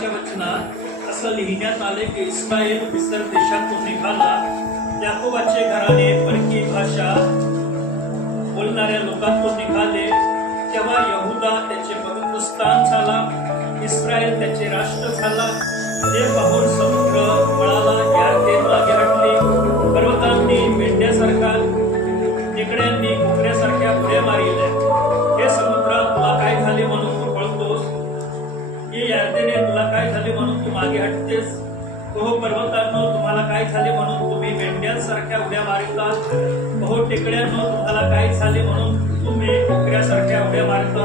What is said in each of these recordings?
देवाच्या वचनात असं लिहिण्यात आले की इस्रायल मिस्र देशातून निघाला, याकोबाचे घराणे परकी भाषा बोलणाऱ्या लोकांतून निघाले, तेव्हा यहुदा त्याचे पवित्र स्थान झाला, इस्रायल त्याचे राष्ट्र झाला. ते पाहून समुद्र मळाला यार्देन मागे हटले, पर्वतांनी मेंढ्यासारखा, टेकड्यांनी कोकऱ्यासारख्या उड्या मारिल्या. हे समुद्रा, तुला काय झाले म्हणून तू पळतोस? हे यार्देने, तुला काय झाले म्हणून तू मागे हटतेस? हो पर्वतांनो, तुम्हाला काय झाले म्हणून तुम्ही मेंढ्यांसारख्या उड्या मारता? हो टेकड्यांनो, तुम्हाला काय झाले म्हणून तुम्ही कोकऱ्यासारख्या उड्या मारता?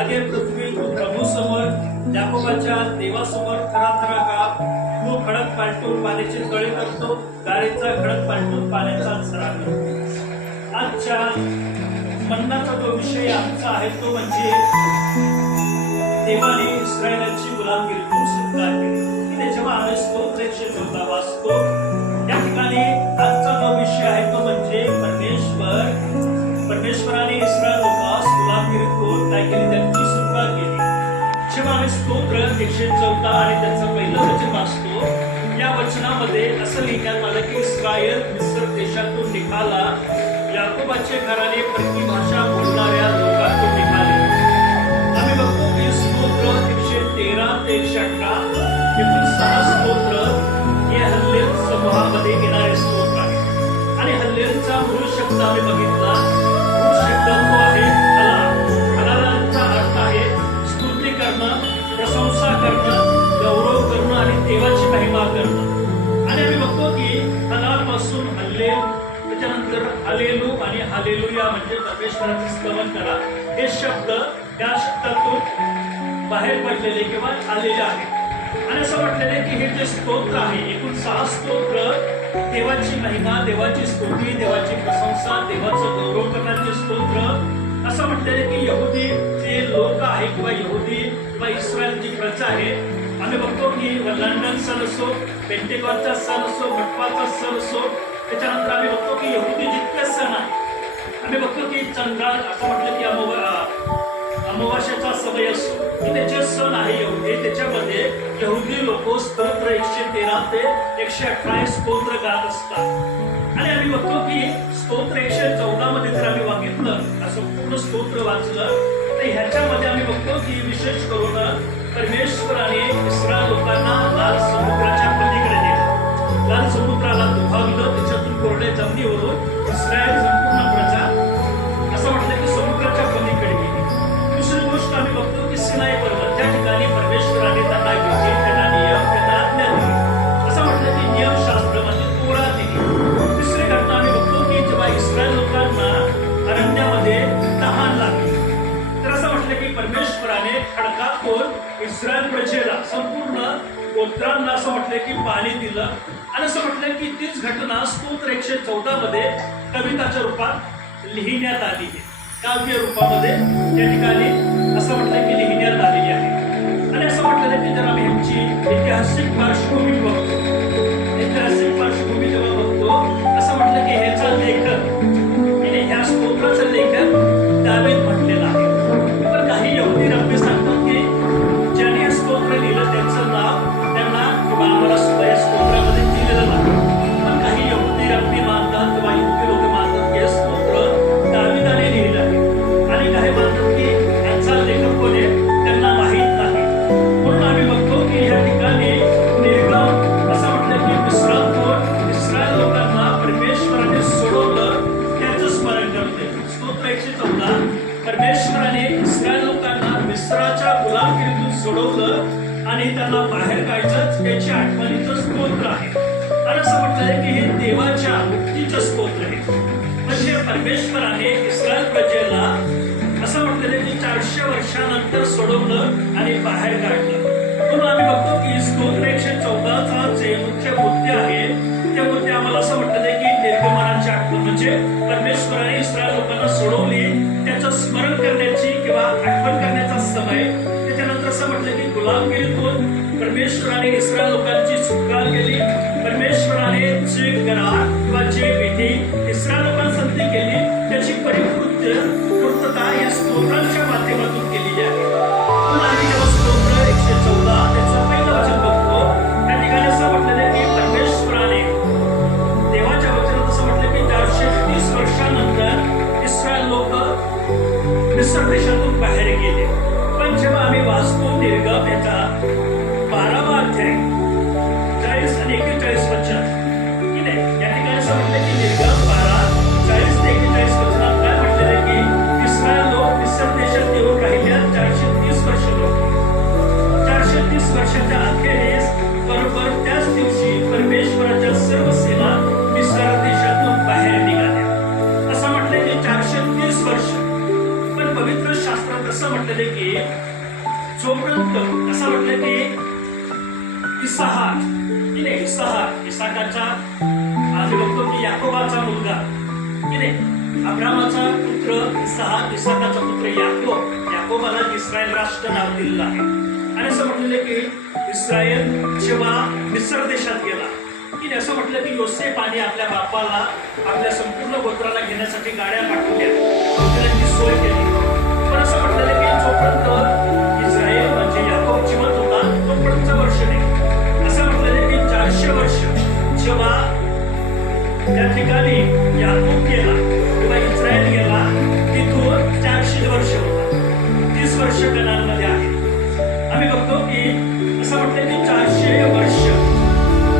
आगे पृथ्वी, तू प्रभू समोर, याकोबाच्या देवासमोर थराथरा काप. तू खडक पालटून पाण्याचे तळे करतो, गाळेचा खडक पालटून पाण्याचा झरा करतो. आजच्या मन्नाचा जो विषय आमचा आहे तो म्हणजे देवाने इस्रायलाची गुलामगिरीतून सुटका केली. जेव्हा आम्ही स्तोत्र 114 वाचतो, या ठिकाणी आजचा जो विषय आहे तो म्हणजे परमेश्वराने इस्रायल लोकांस गुलामगिरीतून काय केली? त्यांची सुटका केली. जेव्हा आम्ही स्तोत्र 114 आणि त्याचं पहिलं वचन वाचतो, या वचनामध्ये असं लिहिण्यात आलं की इस्रायल मिस्र देशातून निघाला, याकोबाचे घराणे परकी भाषा बोलणाऱ्या लोकांतून निघाले. आम्ही बघतो की स्तोत्र 113 ते 118 एकूण 6 स्तोत्र हे हल्लेल समूहामध्ये येणारे स्तोत्र आहे. आणि हल्लेलचा मूळ शब्द आम्ही बघितला. मूळ शब्द तो आहे हलाल. हलालाचा अर्थ आहे स्तुती करणं, प्रशंसा करणं, गौरव करणं आणि देवाची महिमा करणं. आणि आम्ही बघतो की हलाल पासून हल्लेल, त्याच्यानंतर हालेलू आणि हालेलुया म्हणजे परमेश्वराचे स्तवन करा, हे शब्द त्या शब्दातून बाहेर पडलेले किंवा आलेले आहेत. आणि असं म्हटलेलं आहे की हे जे स्तोत्र आहे, एकूण 6 स्तोत्र देवाची महिमा, देवाची स्तुती, देवाची प्रशंसा, देवाचं गौरव करण्याचे स्तोत्र. असं म्हटलेलं की यहुदी जे लोक आहे किंवा यहुदी किंवा इस्रायलची प्रजा आहे, आम्ही बघतो की लंडन सण असो, पेंटेकॉस्टचा सण असो, मटवाचा सण असो, त्याच्यानंतर आम्ही बघतो की यहुदी जितके सण आहे, आम्ही बघतो की चंद्रा, असं म्हटलं की अमावास्याचा समय असो, की त्याचे सण आहे यहुदी, त्याच्यामध्ये यहुदी लोक स्तोत्र 113 ते 118 स्तोत्र गात असतात. आणि आम्ही बघतो की स्तोत्र 114 मध्ये जर आम्ही बघितलं, असं पूर्ण स्तोत्र वाचलं, तर ह्याच्यामध्ये आम्ही बघतो की विशेष करून परमेश्वराने इस्रायल लोकांना लाल समुद्राच्या पलीकडे नेलं, लाल समुद्राला दुभावलं, त्याच्यातून कोरड्या जमिनीवरून इस्रायल संपूर्ण प्रजा असं म्हटलं की समुद्राच्या पलीकडे गेली. दुसरी गोष्ट आम्ही बघतो की सिनाई पर्वत, त्या ठिकाणी परमेश्वराने त्यांना विधी, त्यांना नियम, त्यांना आज्ञा दिली. असं म्हटलं की नियमशास्त्र म्हणजे तोरा दिली. तिसरी घटना आम्ही बघतो की जेव्हा इस्रायल लोकांना अरण्यामध्ये तहान लागली, तर असं म्हटलं की परमेश्वराने खडकातून इस्रायल प्रजेला, संपूर्ण गोत्रांना असं म्हटलं की पाणी दिलं. आणि असं म्हटलं की तीच घटना स्तोत्र 114 मध्ये कविताच्या रूपात लिहिण्यात आली आहे, काव्य रूपामध्ये त्या ठिकाणी असं म्हटलं की लिहिण्यात आलेली आहे. आणि असं म्हटलं की जर आम्ही ह्यांची ऐतिहासिक पार्श्वभूमी बघतो, ऐतिहासिक पार्श्वभूमी जेव्हा बघतो, असं म्हटलं की ह्याचा लेखक, ह्या स्तोत्राचं लेखक दावीद म्हटलेला आहे. पण काही यहुदी रब्बी सांगतात की ज्याने हे स्तोत्र लिहिलं त्यांचं नाव त्यांना किंवा आम्हाला सुद्धा या स्तोत्रामध्ये दिलेलं नाही. पण काही यहुदी रब्बी मानतात किंवा यहुदी लोक मानतात की हे स्तोत्र दावीदाने लिहिलं आहे. आणि काही मानतात की यांचा लेखक कोण आहे त्यांना माहीत नाही. म्हणून आम्ही बघतो की या ठिकाणी निर्गम, असं म्हटलं की मिस्रातून इस्रायल लोकांना परमेश्वराने सोडवलं, त्याचं स्मरण करते. स्तोत्र 114, परमेश्वराने इस्रायल लोकांना मिस्राच्या गुलामगिरीतून सोडवलं आणि त्यांना बाहेर काढलं, त्याची आठवणीचं स्तोत्र आहे. आणि असं म्हटलंय की हे देवाच्या मुक्तीचं स्तोत्र आहे. म्हणजे परमेश्वराने इस्रायल प्रजेला असं म्हटलेलं की 400 वर्षानंतर सोडवलं आणि बाहेर काढलं. म्हणून आम्ही बघतो की स्तोत्र 114चा जे मुख्य मुद्दे आहे, ते मुद्दे आम्हाला असं म्हटलंय की निर्गमनाची आठवण, म्हणजे परमेश्वराने इस्रायल लोकांना सोडवली, त्याचं स्मरण करण्याची किंवा आठवण करण्याचा समय. त्याच्यानंतर असं म्हटलं की गुलामगिरीतून परमेश्वराने इस्रायल लोकांची सुटका केली. परमेश्वराने जे करार किंवा जे विधी इस्रायल लोकांसाठी केली, त्याची पूर्तता या स्तोत्रांच्या माध्यमातून केलेली आहे. म्हणून आम्ही जेव्हा स्तोत्र 114 त्याचं इसाहाक, की नाही, इसाकाचा आम्ही बघतो की याकोबाचा मुलगा, की नाही, अब्रामाचा पुत्र इसाकाचा पुत्र याकोबाला इस्रायल राष्ट्र नाव दिलेलं आहे. आणि असं म्हटलेलं की इस्रायल जेव्हा मिस्र देशात गेला, की असं म्हटलं की योसेफाने आपल्या बापाला आपल्या संपूर्ण गोत्राला घेण्यासाठी गाड्या पाठवल्या, त्यांची सोय केली. पण असं म्हटलेलं की जोपर्यंत इस्रायल म्हणजे याकोब जिवंत होता तोपर्यंतचं वर्ष नाही. असं म्हटलेलं की 400 वर्ष जेव्हा त्या ठिकाणी याकोब गेला किंवा इस्रायल गेला, तिथून 400 वर्ष होता, 30 वर्ष कनानमध्ये आहे. आम्ही बघतो की असं म्हटलं की 400 वर्ष.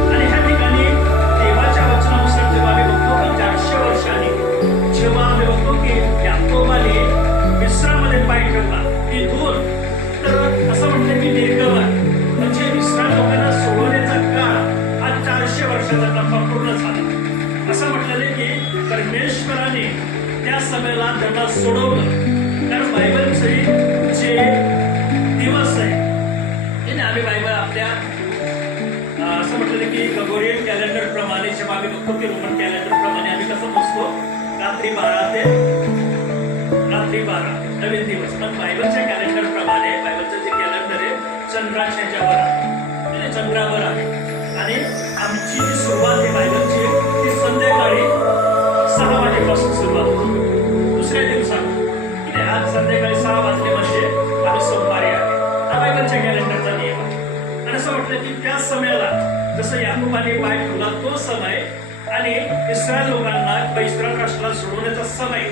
आणि ह्या ठिकाणी देवाच्या वचनानुसार जेव्हा आम्ही बघतो की 400 वर्षांनी जेव्हा आम्ही बघतो की याकोबाने मिस्रामध्ये पाय ठेवला, तिथून तर असं म्हटलं की निर्गमन म्हणजे इस्रायल लोकांना सोडवण्याचा काळ हा 400 वर्षाचा टप्पा पूर्ण झाला. असं म्हटलेलं की परमेश्वराने त्या समयाला त्यांना सोडवलं. कारण बायबलचे जे दिवस आहे, आम्ही बायबल आपल्या असं म्हटलेलं की ग्रेगोरियन कॅलेंडर प्रमाणे जेव्हा आम्ही बघतो की रोमन कॅलेंडर प्रमाणे आम्ही कसं मोजतो, रात्री 12 ते रात्री 12 नवीन दिवस. पण बायबलच्या कॅलेंडर प्रमाणे बायबलचं जे कॅलेंडर आहे चंद्राच्या ह्याच्यावर आहे, चंद्रावर आहे. आणि आमची जी सुरुवात आहे बायबलची ती संध्याकाळी 6 वाजेपासून सुरुवात होते दुसऱ्या दिवसात. आज संध्याकाळी 6 वाजले म्हणजे आम्ही सोमवारी आहे. हा बायबलच्या कॅलेंडरचा नियम आहे. आणि असं म्हटलं की त्या समयाला जसं याकोबाने पाय ठेवला तो समय आणि इस्रायल लोकांना इस्रायल राष्ट्राला सोडवण्याचा समय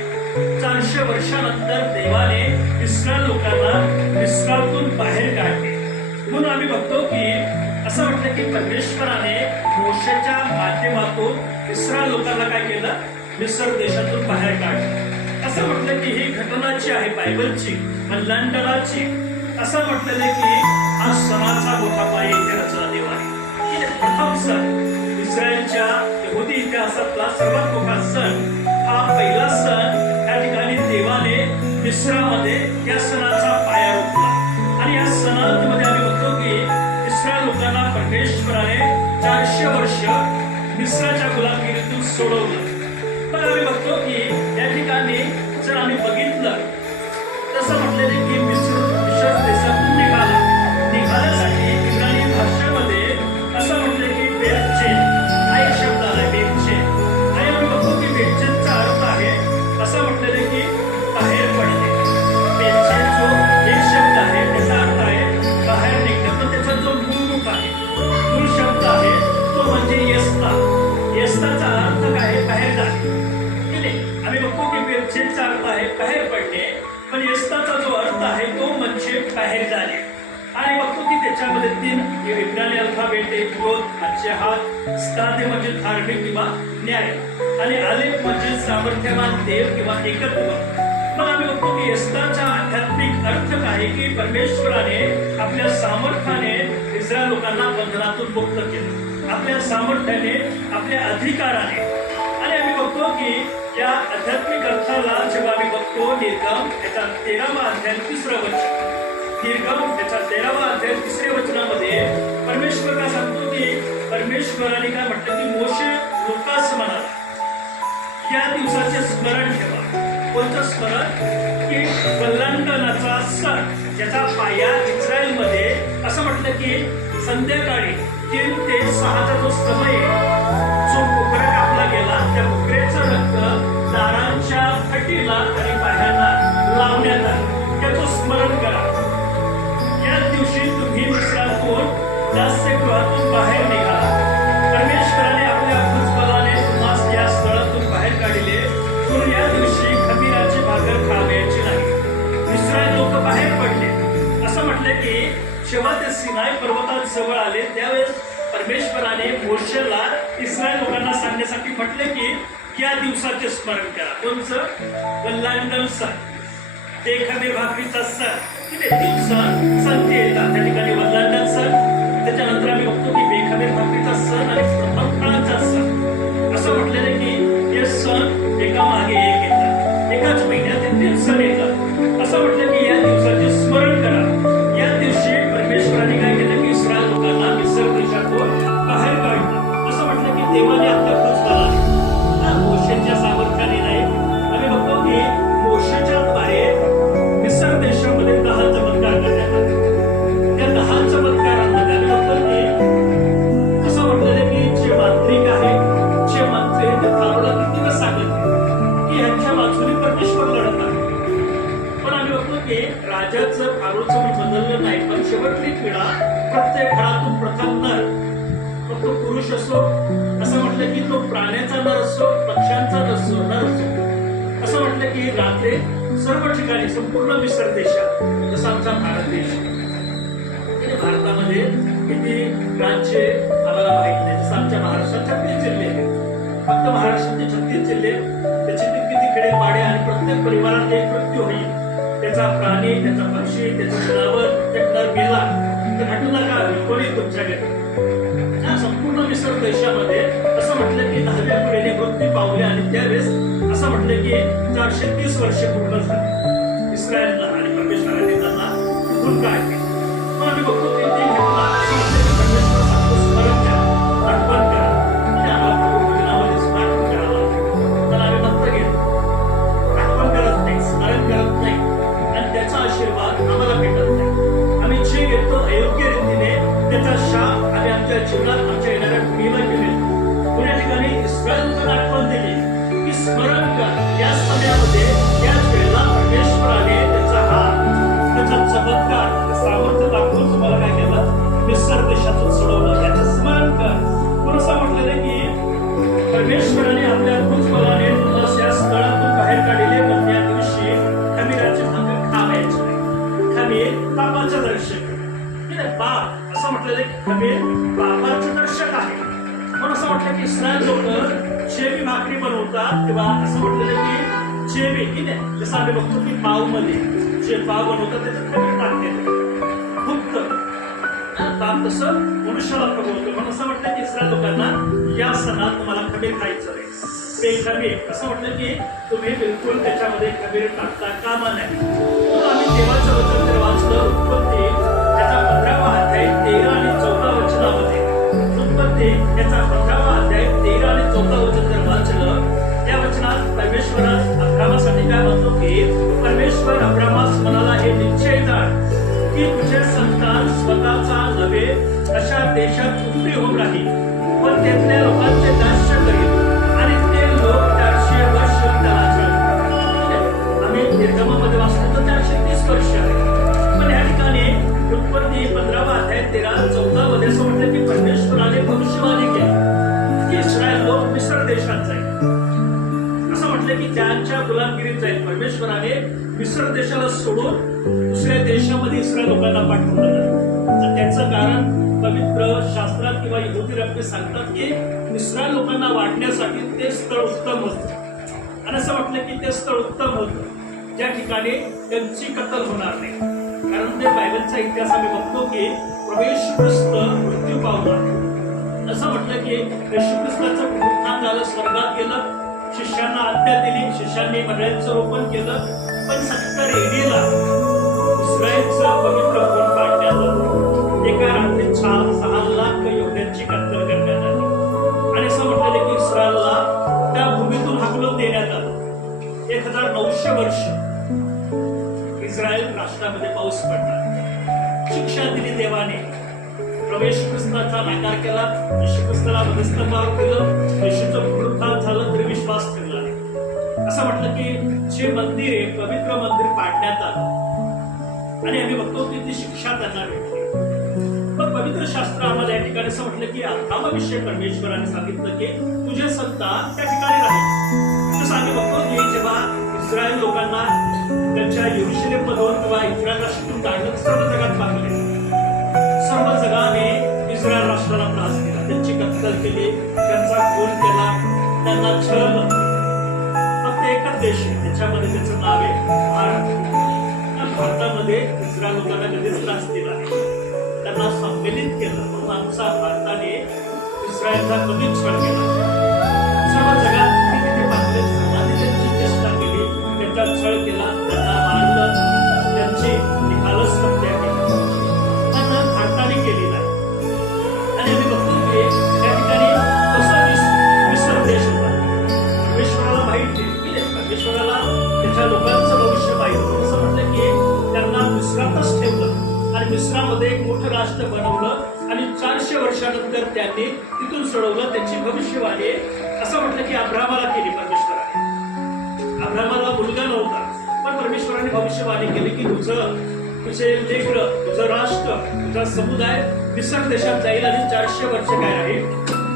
400 वर्षानंतर देवाने इस्रायल लोकांना इस्रायलतून बाहेर काढले. म्हणून आम्ही बघतो की असं म्हटलं की परमेश्वराने मोशेच्या माध्यमातून इस्रायल लोकांना काय केलं, मिस्र देशातून बाहेर काढलं. असं म्हटलं की ही घटना जी आहे बायबलची मल्लांडराची, असं म्हटलेलं की हा सणाचा मोठा पाय इथे रचला देवाने. प्रथम सण इस्रायलच्या यहुदी इतिहासातला सर्वात मोठा सण, हा पहिला सण त्या ठिकाणी देवाने मिस्रामध्ये या सणाचा पाया रोखला. आणि या सणामध्ये आम्ही बघतो की इस्रायल लोकांना परमेश्वराने 400 वर्ष मिस्राच्या गुलामगिरीतून सोडवलं. पण आम्ही बघतो की या ठिकाणी जर आम्ही बघितलं तसं म्हटलेलं की मिस्र देशातून निघाल्यासाठी इब्राणी भाषेमध्ये असं म्हटलं की बेतचेन हा एक शब्द आला, बेतचेन. आणि आम्ही बघतो की बेतचेनचा अर्थ आहे असं म्हटलेलं की बाहेर पडणे. बेतचेन जो एक शब्द आहे त्याचा अर्थ आहे बाहेर निघणे, पण त्याचा जो मूळ रूप आहे, मूळ शब्द आहे तो म्हणजे येस्ता. येस्ताचा अर्थ काय आहे, बाहेर जाणे. आम्ही बघतो की बेतचेनचा अर्थ आहे बाहेर पडणे, पण येस्ताचा जो अर्थ आहे तो म्हणजे बाहेर जाणे. आणि बघतो की त्याच्यामध्ये 3 इब्राणी अल्फाबेट आहे, योद म्हणजे हात, स्तादे म्हणजे धार्मिक किंवा न्याय, आणि आलेफ म्हणजे सामर्थ्यवान देव किंवा एकत्व. मग आम्ही बघतो की येस्ताचा आध्यात्मिक अर्थ काय की परमेश्वराने आपल्या सामर्थ्याने इस्रायल लोकांना बंधनातून मुक्त केलं, आपल्या सामर्थ्याने, आपल्या अधिकाराने. आणि आम्ही बघतो की या आध्यात्मिक अर्थाला जेव्हा आम्ही बघतो निर्गम याचा 13वा अध्याय 3रं वचन, निर्गम त्याच्या 13वा अध्याय 3ऱ्या वचनामध्ये परमेश्वर काय सांगतो की परमेश्वराने काय म्हटलं की मोशे लोकांस म्हणाला, या दिवसाचे स्मरण ठेवा. कोणतं स्मरण, की वल्लांडनाचा सण ज्याचा पाया इस्रायलमध्ये असं म्हटलं की संध्याकाळी 3 ते 6चा जो समय जो कोकरा कापला गेला, त्या कोकऱ्याचं रक्त दारांच्या फटीला आणि पायांना लावण्यात आलं, त्याचं स्मरण करा. या दिवशी तुम्ही मिस्रातून दास्यगृहातून बाहेर निघाला. परमेश्वराने आपल्या भुजबलाने तुम्हास या स्थळातून बाहेर काढले, म्हणून या दिवशी खमीराची भाकर खावायची नाही. इस्रायल लोक बाहेर पडले. असं म्हटलं की जेव्हा ते सिनाई पर्वतात जवळ आले त्यावेळेस परमेश्वराने मोशेला इस्रायल लोकांना सांगण्यासाठी म्हटले की या दिवसाचे स्मरण करा. कोणचं, वल्लांडन सण, बेखमीर भाकरीचा सण. किती दिवस सण येतात त्या ठिकाणी, वल्लांडन सण, त्याच्यानंतर आम्ही बघतो की बेखमीर भाकरीचा सण आणि प्रथम फळांचा सण. असं म्हटलेलं की हे सण एका मागे एक येतात, एकाच महिन्यात 3 सण येतात. असं म्हटलं की या दिवसाचे स्मरण करा. या दिवशी परमेश्वराने काय केलं की इस्रायल लोकांना मिस्र शेवटली पिढा प्रत्येक घरातून प्रथम नर, मग तो पुरुष असो, असं म्हटलं की तो प्राण्याचा नर असो, पक्ष्यांचा नर असो, असं म्हटलं की रात्री सर्व ठिकाणी संपूर्ण मिसर देशात, जसा आमचा भारत देश, भारतामध्ये किती राज्य आम्हाला माहित नाही. जसं आमच्या महाराष्ट्रात 36 जिल्हे आहेत. फक्त महाराष्ट्राचे 36 जिल्हे, त्याचे किती खेडेपाडे आणि प्रत्येक परिवारात एक मृत्यू होईल, त्याचा प्राणी, त्याचा पक्षी, त्याचं जनावर, त्याचा मेला, तर हटू नका कोणी तुमच्या घरी. संपूर्ण मिसर देशामध्ये असं म्हटलं की 10व्या पिढीने मृत्यू पावले आणि त्यावेळेस असं म्हटलं की 430 वर्षे पूर्ण झाली इस्रायलला आणि परमेश्वराने त्यांना तिथून काय केलं. मग आम्ही बघतो की ती घटना असं म्हटलं की परमेश्वर सांगतो स्मरण करा, आठवण करा आणि आम्हाला प्रभू भजनामध्ये स्मरण करावं. तर आम्ही नंतर घेतो, आठवण करत नाही, स्मरण करत नाही आणि त्याचा आशीर्वाद आम्हाला भेटत नाही. आम्ही जे घेतो अयोग्य रीतीने त्याचा शाप आम्ही आमच्या जीवनात आमच्या येणाऱ्या पिढीला केले. पुण्या ठिकाणी इस्रायलला आठवण दिली की स्मरण कर, या समयामध्ये याच वेळेला परमेश्वराने त्याचा हात, त्याचा चमत्कार, सामर्थ्य दाखवून तुम्हाला काय केलं, मिसर देशातून सोडवलं. याचं स्मरण कर. पण असं म्हटलेलं की परमेश्वराने आपल्या भुजबलाने या स्थळातून बाहेर काढले, पण त्या दिवशी खमीराची भाकर खावायची नाही. खमीर पापाचं दर्शक, पाप असं म्हटलेलं की खमीर पापाचं दर्शक आहे. म्हणून असं म्हटलं की इस्रायल लोक शेवी भाकरी बनवतात तेव्हा असं म्हटलेलं की शेवी, की नाही, जसं आम्ही बघतो की पाव मध्ये जे पाव बनवतात त्याच्यात खमीर टाकते फक्त पाप तसं मनुष्याला प्रभवतो. म्हणून असं म्हटलं की इस्रायल लोकांना या सणात तुम्हाला खमीर खायचं आहे. बेखमीर असं म्हटलं की तुम्ही बिलकुल त्याच्यामध्ये खमीर टाकता कामा नाही. म्हणून आम्ही देवाचं वचन जर वाचलं उत्पत्ती त्याचा 15वा अध्याय 13 आणि 14 वचनामध्ये, उत्पत्ती त्याचा 15वा अध्याय 13 आणि 14 वचन जर वाचलं, या वचनात परमेश्वर अब्रामासाठी काय म्हणतो की परमेश्वर अब्रामास म्हणाला, हे निश्चय जाण की तुझे संतान स्वतःचा नव्हे अशा देशात उतरी होऊन राहील, पण त्यातल्या लोकांचे नाश करील आणि ते लोक 400 वर्ष त्याला जळतील. आम्ही निर्गमामध्ये वाचतो तर 430 वर्ष आहे. पण या ठिकाणी उत्पत्ती 15वा अध्याय 13-14 मध्ये असं म्हटलं की परमेश्वराने भविष्यवाणी केली की इस्रायल लोक मिसर देशात जाईल. असं म्हटलं की त्यांच्या गुलामगिरीत जाईल. परमेश्वराने मिसर देशाला सोडून दुसऱ्या देशामध्ये इस्रायल लोकांना पाठवलं. तर त्याचं कारण पवित्र शास्त्रात किंवा यहुदी रब्बे सांगतात की इस्रायल लोकांना वाढण्यासाठी ते स्थळ उत्तम होतं. आणि असं म्हटलं की ते स्थळ उत्तम होतं ज्या ठिकाणी त्यांची कत्तल होणार नाही. कारण ते बायबलचा इतिहास आम्ही बघतो की प्रवेश ख्रिस्त मृत्यू पावला. असं म्हटलं की येशू ख्रिस्ताचं पुनरुत्थान झालं, स्वर्गात गेलं, शिष्यांना आज्ञा दिली, शिष्यांनी मंडळींचं रोपण केलं. पण 70 AD इस्रायलचं पवित्र खून काढण्यात आलं. एका रात्री 6 लाख यहुद्यांची कत्तल करण्यात आली. आणि असं म्हटलं की इस्रायलला त्या भूमीतून हाकलून देण्यात आलं. 1900 वर्ष इस्रायल राष्ट्रामध्ये पाऊस पडला. शिक्षा दिली देवाने. प्रवेश ख्रिस्ताचा नाकार केला, येशू ख्रिस्ताला मध्यस्थावर केलं, येशूचं पुनरुत्थान झालं तरी विश्वास ठेवला नाही. असं म्हटलं की जे मंदिर आहे, पवित्र मंदिर पाडण्यात आलं आणि आम्ही बघतो की ती शिक्षा त्यांना भेटली. पण पवित्र शास्त्र आम्हाला या ठिकाणी असं म्हटलं की अब्रामाविषयी परमेश्वराने सांगितलं की तुझे संतान त्या ठिकाणी राहील. जसं आम्ही बघतो की जेव्हा इस्रायल लोकांना त्यांच्या यरुशलेम मधून किंवा इस्रायल राष्ट्रातून काढलं, सर्व जगात पाहिजे, सर्व जगाने इस्रायल राष्ट्राला त्रास दिला, त्यांची कत्तल केली, त्यांचा खून केला, त्यांना छळलं. फक्त एकच देश आहे त्याच्यामध्ये त्याचं नाव आहे भारत. भारतामध्ये इस्रायल लोकांना कधीच त्रास दिला नाही, त्यांना संमेलित केलं. म्हणून आमचा भारताने इस्रायलचा कधीच छळ केला. सर्व जगात तिथे बांधले, सर्वांनी त्यांची चेष्टा केली, त्यांचा छळ केला, त्यांना मारलं, त्यांची निखालस हत्या केली, पण भारताने केली नाही. आणि आम्ही बघतो की त्या ठिकाणी कसा मिसर देश होता. परमेश्वराला माहित आहे, परमेश्वराला त्याच्या लोकांचं भविष्य माहित होतं. असं म्हटलं की त्यांना मिस्रातच ठेवलं आणि मिस्रामध्ये एक मोठं राष्ट्र बनवलं आणि 400 वर्षानंतर त्यांनी तिथून सोडवलं. त्याची भविष्यवाणी असं म्हटलं की अब्रामाला केली परमेश्वराने. अब्रामाला मुलगा नव्हता, पण परमेश्वराने भविष्यवाणी केली की तुझं तुझे लेकरं, तुझं राष्ट्र, तुझा समुदाय मिसर देशात जाईल आणि 400 वर्ष काय राहील,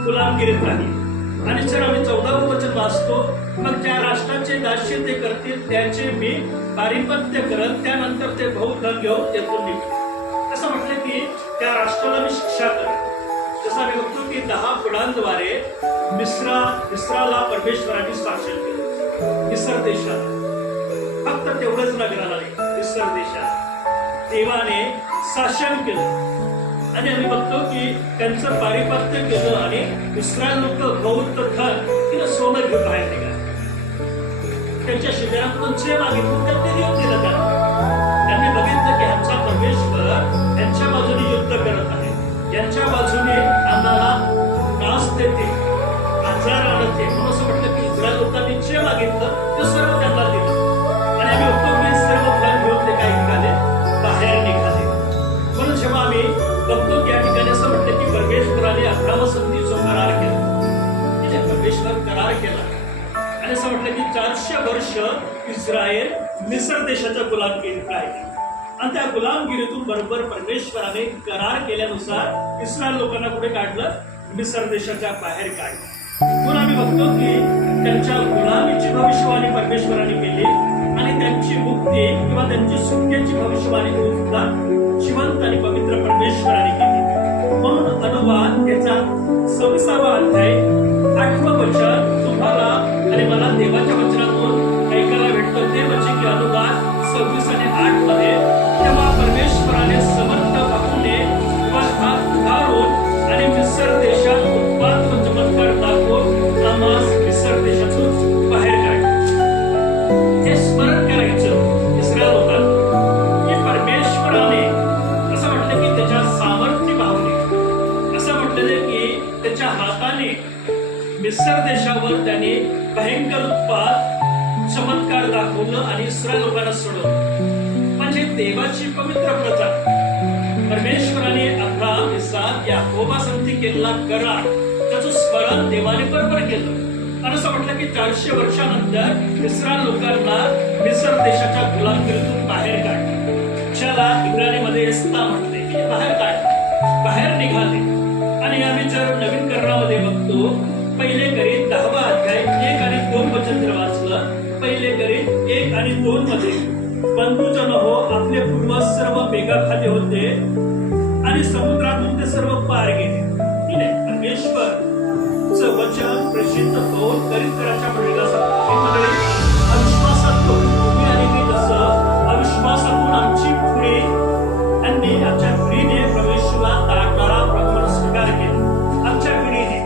गुलामगिरीत राहील. आणि जर आम्ही 14वं वचन वाचतो, मग ज्या राष्ट्राचे दास्य ते करतील त्याचे मी पारिपत्य करत, त्यानंतर ते बहुधन घेऊन तेथून निघतील. असं म्हटलं की त्या राष्ट्राला मी शिक्षा करेन. जसं आम्ही बघतो की 10 पुढांद्वारे मिस्राला परमेश्वरांनी शासन केलं. मिसर देशाला फक्त तेवढंच नगराला नाही, मिसर देशाला देवाने शासन केलं. आणि आम्ही बघतो की त्यांचं पारिपत्य केलं आणि इस्रायल लोक बहुत धन किंवा सोनं घेऊन बाहेर निघाले. त्यांच्या शिबिराकडून जे मागितलं ते देऊन दिलं त्यांना. त्यांनी बघितलं की आमचा परमेश्वर यांच्या बाजूने युद्ध करत आहे, यांच्या बाजूने आम्हाला त्रास देते, आजार आणते. म्हणून असं म्हटलं की इस्रायल लोकांनी जे मागितलं ते सर्व त्यांना दिलं. आणि आम्ही बघतो की सर्व धन घेऊन ते काय निघाले, बाहेर निघाले. म्हणून जेव्हा आम्ही बघतो की या ठिकाणी असं म्हटलं की परमेश्वराने अब्राहमासंगती करार केला, परमेश्वर करार केला. आणि असं म्हटलं की 400 वर्ष इस्रायल मिसर देशाच्या गुलामगिरीत राहिले. आणि त्या गुलामगिरीतून बरोबर परमेश्वराने करार केल्यानुसार इस्रायल लोकांना कुठे काढलं, मिसर देशाच्या बाहेर काढलं. म्हणून आम्ही बघतो की त्यांच्या गुलामीची भविष्यवाणी परमेश्वराने केली आणि त्यांची मुक्ती किंवा त्यांची सुटकेची भविष्यवाणी सुद्धा जिवंत आणि पवित्र परमेश्वराने केली. म्हणून अनुवाद याचा 26वा अध्याय 8वं वचन तुम्हाला आणि मला देवाच्या वचनातून ऐकायला भेटतं. ते म्हणजे की अनुवाद 26 आणि 8 मध्ये, तेव्हा परमेश्वराने समर्थ बाहूने हात उभारून आणि मिसर देशात उत्पात व चमत्कार दाखवून आम्हास मिसर देशातून बाहेर काढले. हे स्मरण करायचं इस्रायल लोकांना की परमेश्वराने असं म्हटलं की त्याच्या सामर्थ्य बाहूने, असं म्हटलेलं की त्याच्या हाताने मिसर देशावर त्याने भयंकर उत्पात चमत्कार दाखवलं आणि इस्रायल लोकांना सोडवलं. म्हणजे देवाची पवित्र प्रजा परमेश्वराने अब्राहम, इसाक, याकोबा संगती केलेला करार त्याचं स्मरण देवाने बरोबर केलं. आणि असं म्हटलं की 400 वर्षानंतर इस्रायल लोकांना मिसर देशाच्या गुलामगिरीतून बाहेर काढलं, ज्याला इब्राणीमध्ये एस्ता म्हणते, की बाहेर काढले, बाहेर निघाले. आणि आम्ही जर नवीन करारामध्ये बघतो, पहिले करीत 10वा अध्याय 1 आणि 2 वचन जर वाचलं, पहिले करीत 1 आणि 2 मध्ये, बंधुजन हो, आपले पूर्वज सर्व मेघाखाली होते आणि समुद्रातून ते सर्व पार गेले. ठीक आहे, परमेश्वरचं वचन प्रसिद्ध होऊन करीतकराच्या मंडळीला सांगतो, अविश्वासातून तुम्ही आणि मी जसं अविश्वासातून आमची पुढे त्यांनी आमच्या पिढीने प्रवेशला तारणारा प्रभूवर स्वीकार केला, आमच्या पिढीने.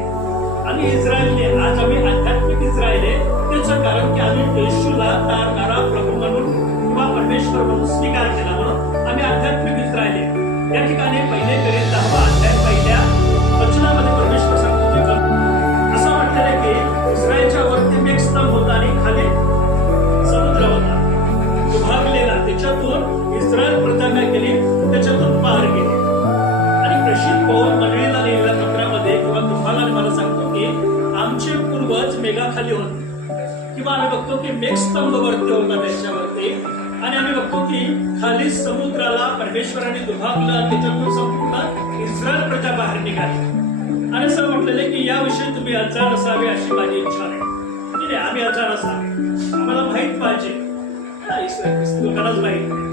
आणि इस्रायलने, आज आम्ही आध्यात्मिक इस्रायल आहे, त्याचं कारण की आम्ही येशूला तारणारा प्रभू म्हणून किंवा परमेश्वर म्हणून स्वीकार केला, म्हणून आम्ही आध्यात्मिक इस्रायल आहे. या ठिकाणी पहिले करीत 10वा अध्याय पहिल्या वचनामध्ये परमेश्वर सांगतो की असं म्हटलेलं की इस्रायलच्या वरती मेघस्तंभ होता आणि खाली समुद्र होता विभागलेला. त्याच्यातून इस्रायल प्रजा काय केली, त्याच्यातून पार गेली. आणि प्रसिद्ध पौल मंडळीला लिहिलेल्या पत्रामध्ये किंवा तुम्हाला मला सांगतो की आमचे पूर्वज मेघाखाली होते, किंवा आम्ही बघतो की मेघस्तंभ वरती होता त्याच्यावरती. आणि आम्ही बघतो की खाली समुद्राला परमेश्वराने दुभागलं आणि त्याच्यातून संपूर्ण इस्रायल प्रजा बाहेर निघाली. आणि असं म्हटलेलं की याविषयी तुम्ही अजाण असावे अशी माझी इच्छा नाही. ठीक आहे, आम्ही अजाण असावे, आम्हाला माहित पाहिजे, लोकांनाच माहित नाही.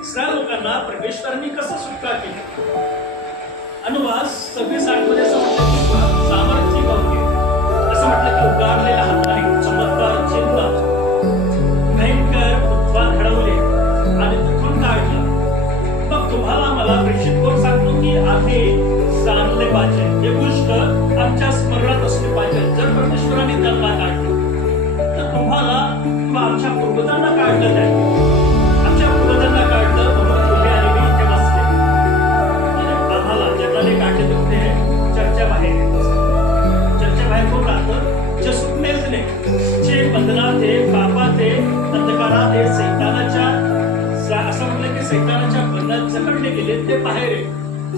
इस्रायल लोकांना परमेश्वरांनी कसं सुटका केली. अनुवाद 26:8 मध्ये असं म्हटलं की सामर्थ्य बहुते, असं म्हटलं की उगारलेल्या हाताने चमत्कार चिन्ह भयंकर उत्पात घडवले आणि तिथून काढलं. मग तुम्हाला मला प्रेषित करून सांगतो की आम्ही जाणले पाहिजे, ही गोष्ट आमच्या स्मरणात असली पाहिजे. जर परमेश्वराने त्यांना काढलं तर तुम्हाला किंवा आमच्या पूर्वजांना काढलं नाही. आमच्या पूर्वजांना काढलं म्हणून तुम्ही आणि मी इथे बसले. आम्हाला जगाने काढले तर ते चर्चा बाहेर येत असतात. चर्चा बाहेर कोण राहतं, जे सुटलेच नाही, जे बंधनात आहे, पापात आहे, अंधकारात आहे, सैतानाच्या, असं म्हटलं की सैतानाच्या बंधनात जखडले गेले ते बाहेर आहे.